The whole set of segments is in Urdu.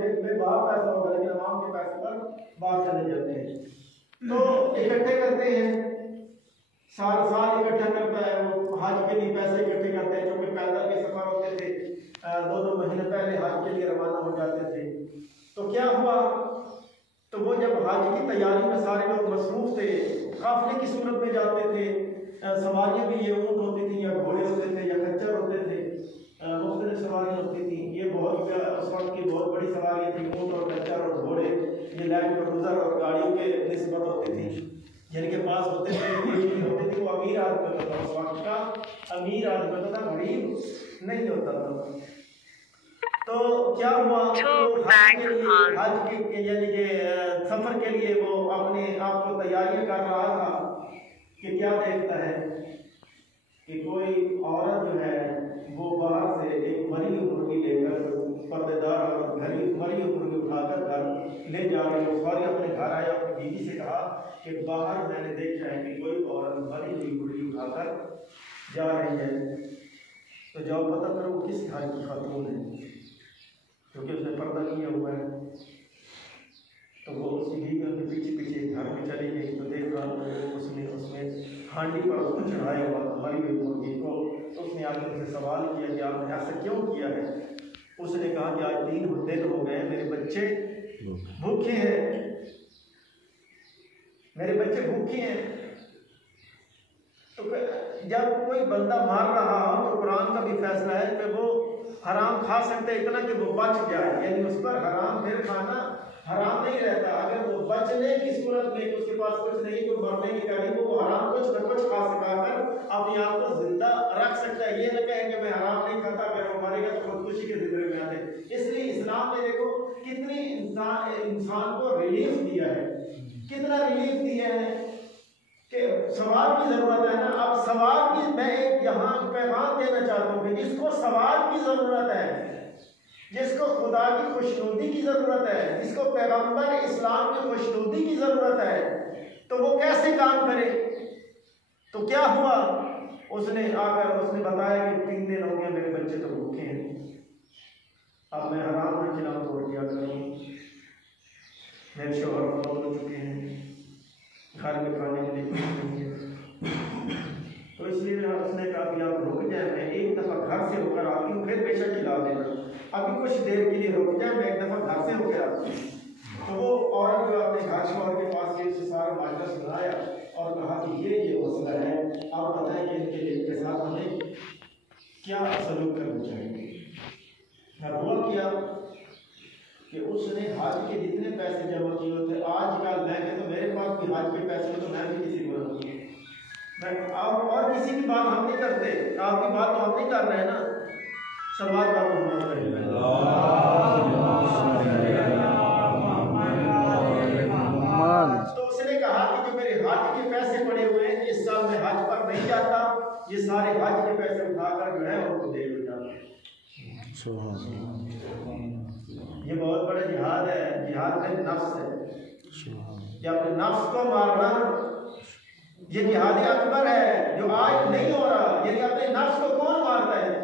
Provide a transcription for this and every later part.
جیب میں باہر پیسہ ہوگا لیکن عوام کے پیسے پر باہر چلے جاتے ہیں. تو اکٹھے کرتے ہیں، سال اکٹھا کرتا ہے، وہ حج کے لیے پیسے اکٹھے کرتے ہیں. جو کہ پیدل کے سفر ہوتے تھے 2 مہینے پہلے حج کے لیے روانہ ہو جاتے تھے. تو کیا ہوا، تو وہ جب حج کی تیاری میں سارے لوگ مصروف تھے، قافلے کی صورت میں جاتے تھے، سواریاں بھی یہ اونٹ ہوتی تھیں یا گھوڑے ہوتے تھے یا خچر ہوتے تھے، مختلف سواریاں ہوتی تھیں. یہ بہت اس وقت کی بہت بڑی سواریاں تھیں، اونٹ اور خچر اور گھوڑے. یہ لینڈ کروزر اور گاڑیوں کے نسبت ہوتی تھی، جن کے پاس ہوتے تھے یہ چیز ہوتی تھی. وہ امیر آدمی ہوتا تھا، اس وقت کا امیر آدمی ہوتا تھا، غریب نہیں ہوتا تھا. تو کیا ہوا، حج کے یعنی کہ سفر کے لیے وہ اپنے آپ کو تیاریاں کر رہا تھا کہ کیا دیکھتا ہے کہ کوئی عورت جو ہے وہ باہر سے ایک مری ہوئی مرغی لے کر پردے دار اور مری ہوئی مرغی اٹھا کر گھر لے جا رہی ہے. فوری اپنے گھر آیا، اپنی بیوی سے کہا کہ باہر میں نے دیکھا ہے کہ کوئی عورت مری ہوئی مرغی اٹھا کر جا رہی ہے، تو جاؤ پتہ کرو وہ کس گھر کی خاتون ہے، کیونکہ اس نے پردہ کیا ہوا ہے. تو وہ اس کی بیوی کے پیچھے پیچھے گھر میں چلی گئی. تو دیکھا اس میں ہانڈی پر اس کو چڑھایا ہوا تھا مری ہوئی مرغی کو. تو اس نے آ کر سے سوال کیا کہ آپ نے ایسا کیوں کیا ہے؟ اس نے کہا کہ آج 3 دن ہو گئے، میرے بچے بھوکے ہیں، میرے بچے بھوکے ہیں. تو جب کوئی بندہ مار رہا ہو تو قرآن کا بھی فیصلہ ہے کہ وہ حرام کھا سکتے اتنا کہ وہ بچ جائے، یعنی اس پر حرام پھر کھانا حرام نہیں رہتا. اگر وہ بچنے کی صورت میں کہ اس کے پاس کچھ نہیں تو مرنے کی قریب وہ حرام کچھ نہ کچھ کھا سکا کر اپنے آپ کو زندہ رکھ سکتا ہے. یہ نہ کہیں کہ میں حرام نہیں کھاتا، اگر وہ مرے گا تو خودکشی کے ذکر میں آتے. اس لیے اسلام نے دیکھو کتنی انسان کو ریلیف دیا ہے، کتنا ریلیف دیا ہے کہ ثواب کی ضرورت ہے نا. اب ثواب کی میں ایک یہاں پیغام دینا چاہتا ہوں کہ جس کو ثواب کی ضرورت ہے، جس کو خدا کی خوشنودی کی ضرورت ہے، جس کو پیغمبر اسلام کی خوشنودی کی ضرورت ہے، تو وہ کیسے کام کرے. تو کیا ہوا، اس نے آ کر اس نے بتایا کہ 3 دن ہو گیا میرے بچے تو بھوکے ہیں، اب میں حرام نہ کھلاؤں تو اور کیا کروں، میرے شوہر فوت ہو چکے ہیں، گھر میں کھانے کے لیے کچھ نہیں ہے. تو اس لیے اس نے کہا کہ آپ رک جائیں، میں ایک دفعہ گھر سے ہو کر آتی ہوں، پھر بے شک کھلا دینا، ابھی کچھ دیر کے لیے رک جائیں، میں ایک دفعہ گھر سے ہو کے آتی ہوں. تو وہ عورت جو اپنے گھر شوہر کے پاس گئی، اسے سارا معاملہ سنایا اور کہا کہ یہ مسئلہ ہے، آپ بتائیں کہ ان کے ساتھ ہمیں کیا سلوک کرنا چاہیے. ہوا کیا کہ اس نے حج کے جتنے پیسے جمع کیے ہوتے، آج کل میں کہ تو میرے پاس بھی حج کے پیسے ہو تو میں بھی کسی کو رکھوں، میں اور کسی کی بات ہم نہیں کرتے، آپ کی بات تو ہم نہیں کر رہے ہیں نا، سوال بات ہونا چاہیے. تو اس نے کہا کہ جو میرے حج کے پیسے پڑے ہوئے ہیں اس سال میں حج پر نہیں جاتا، یہ سارے حج کے پیسے اٹھا کر جو ہے ان کو دے دو جاتا. یہ بہت بڑا جہاد ہے، جہاد میں نفس ہے، کہ اپنے نفس کو مارنا یہ جہاد اکبر ہے جو آج نہیں ہو رہا. یعنی اپنے نفس کو کون مارتا ہے؟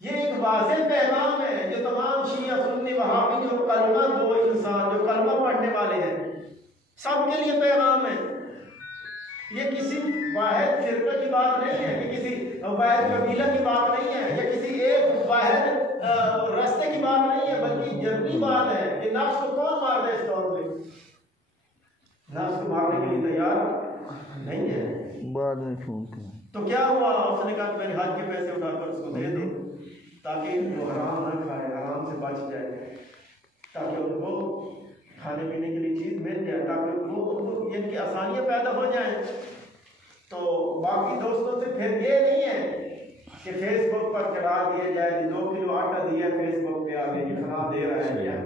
یہ ایک واضح پیغام ہے جو تمام شیعہ سنی وہابی جو کلمہ دو انسان جو کلمہ پڑھنے والے ہیں سب کے لیے پیغام ہے. یہ کسی واحد فرقہ کی بات نہیں ہے، کہ کسی واحد قبیلہ کی بات نہیں ہے، یا کسی ایک واحد راستے کی بات نہیں ہے، بلکہ جنگی بات ہے. کہ نفس کو کون مارتا ہے اس دور میں؟ نفس کو مارنے کے لیے تیار نہیں ہے. بعد میں تو کیا ہوا، اس نے کہا کہ میرے حج کے پیسے اٹھا کر اس کو دے دو تاکہ وہ حرام نہ کھائے، حرام سے بچ جائے، تاکہ ان کو کھانے پینے کے لیے چیز مل جائے، تاکہ وہ ان کی آسانیاں پیدا ہو جائیں. تو باقی دوستوں سے پھر یہ نہیں ہے کہ فیس بک پر چڑھا دیا جائے، 2 کلو آٹا دیا فیس بک پہ آ گئے کہ فلاں دے رہا ہے،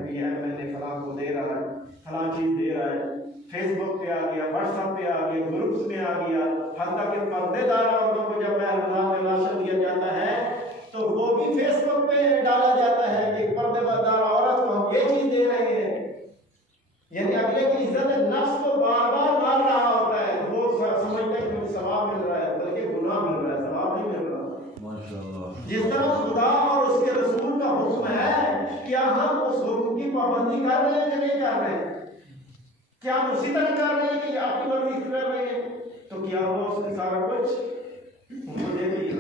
ایم فلاں کو دے رہا ہے، فلاں چیز دے رہا ہے، فیس بک پہ آ گیا، واٹس ایپ پہ آ گیا، گروپس میں آ گیا. حتیٰ کہ پردے دار عورتوں کو جب رمضان میں راشن دیا جاتا ہے تو وہ بھی فیس بک پہ ڈالا جاتا ہے کہ پردے دار عورت کو ہم یہ چیز دے رہے ہیں. یعنی اگلے کی عزت نفس کو بار بار مار رہا ہوتا ہے، وہ سمجھتا ہے کہ مجھے ثواب مل رہا ہے، بلکہ گناہ مل رہا ہے، ثواب نہیں مل رہا. جس طرح خدا اور اس کے رسول کا حکم ہے ہم اس حکم کی پابندی کر رہے ہیں کہ نہیں کر رہے ہیں؟ کیا ہم اسی طرح کر رہے ہیں کہ اپنی مرضی کر رہے ہیں؟ تو کیا وہ اس نے سارا کچھ ہم کو دے دیا؟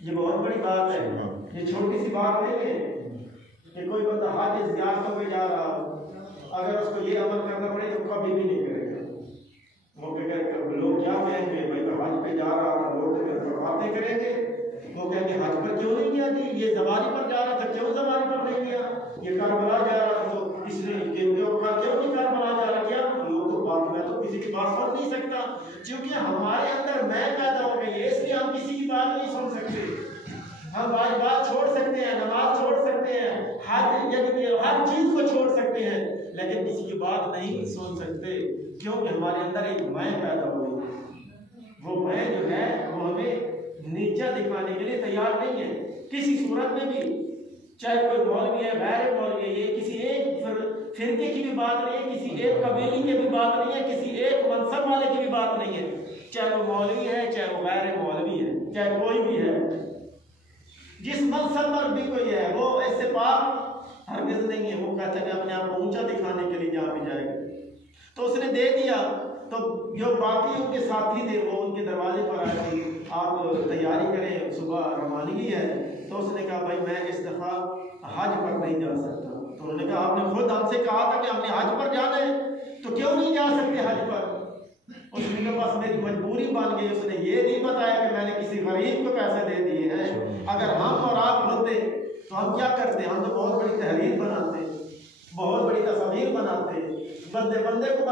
یہ بہت بڑی بات ہے، یہ چھوٹی سی بات نہیں ہے کہ کوئی بندہ حج زیارتوں پہ جا رہا اگر اس کو یہ عمل کرنا پڑے تو کبھی بھی نہیں کرے گا۔ وہ لوگ کیا کہیں گے، بھائی میں حج پہ جا رہا تھا، لوگ باتیں کریں گے، وہ کہیں گے حج پر کیوں نہیں گیا جی، یہ زواری پر جا رہا تھا کیوں زواری پر نہیں گیا، یہ کربلا جا رہا تھا تو اس نے کیوں نہیں کربلا جا رہا کیا؟ لوگ تو بات میں تو کسی کی بات سن نہیں سکتا، کیونکہ ہمارے اندر میں پیدا ہو گئی ہے، اس لیے ہم کسی کی بات نہیں سن سکتے۔ ہم واجبات چھوڑ سکتے ہیں، نماز چھوڑ سکتے ہیں، حج یعنی ہر چیز کو چھوڑ سکتے ہیں، لیکن کسی کی بات نہیں سن سکتے، کیونکہ ہمارے اندر ایک میں پیدا ہوئی ہے۔ وہ میں جو ہے وہ ہمیں نیچا دکھانے کے لیے تیار نہیں ہے کسی صورت میں بھی، چاہے کوئی مولوی ہے، غیر مولوی ہے، یہ کسی ایک فرقے کی بھی بات نہیں ہے، کسی ایک قبیلے کی بھی بات نہیں ہے، کسی ایک منصب والے کی بھی بات نہیں ہے، چاہے وہ مولوی ہے، چاہے وہ غیر مولوی ہے، چاہے کوئی بھی ہے، جس منصب پر بھی کوئی ہے وہ اس سے پاک ہرگز نہیں ہے۔ وہ کہتا ہے اپنے آپ کو اونچا دکھانے کے لیے جہاں بھی جائے گا، تو اس نے دے دیا، تو جو باقی ان کے ساتھی تھے وہ ان کے دروازے پر آئے کہ آپ تیاری کریں، صبح روانگی ہے۔ تو اس نے کہا بھائی میں اس دفعہ حج پر نہیں جا سکتا۔ تو انہوں نے کہا آپ نے خود ہم سے کہا تھا کہ ہم نے حج پر جانا ہے، تو کیوں نہیں جا سکتے حج پر؟ اس نے کہا بس میری مجبوری بن گئی۔ اس نے یہ نہیں بتایا کہ میں نے کسی غریب کو پیسے دے دیے ہیں، اگر ہم اور آپ ہوتے تو ہم کیا کرتے؟ ہم تو بہت بڑی تحریر بناتے، بہت بڑی تصاویر بناتے، بندے کو